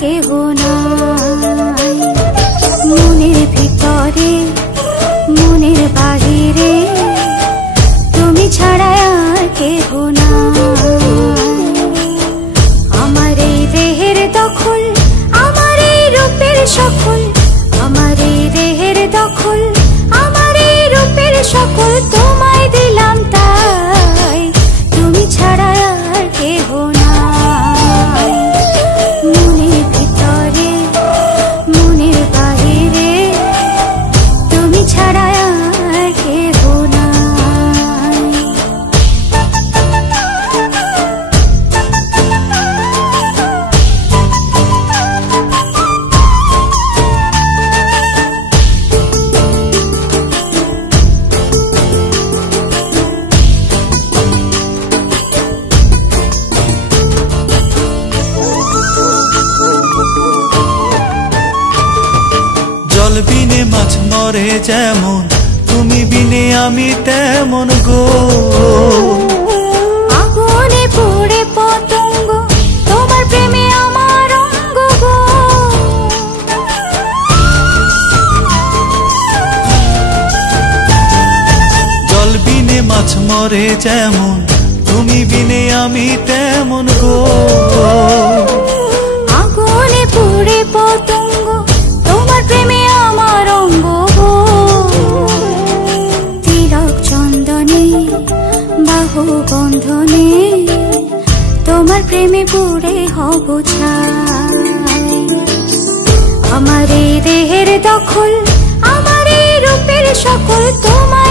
কেহ নাই। মনের ভিতরে মনের বাহিরে তুমি ছাড়া আর কেহ নাই। আমার এই দেহের দখল, আমার এই রূপের সকল, আমার এই দেহের দখল, আমার এই রূপের সকল তোমায় দিলাম তাই, তুমি ছাড়া আর কেহ নাই। মনের ভিতরে মনের বাহিরে তুমি ছাড়া আর কেহ নাই। জল বিনে মাছ মরে যেমন, তুমি বিনে আমি তেমন গো। আগুনে পুড়ে পতঙ্গ, তোমার প্রেমে আমার অঙ্গ গো। জল বিনে মাছ মরে যেমন, তুমি বিনে আমি তেমন গো। আগুনে পুড়ে পতঙ্গ, তোমার প্রেমে আমার অঙ্গ গো। তিলক চন্দনে বাহু বন্ধনে তোমার প্রেমে পুড়ে হব ছাই। আমার এই দেহের দখল, আমার এই রূপের সকল তোমার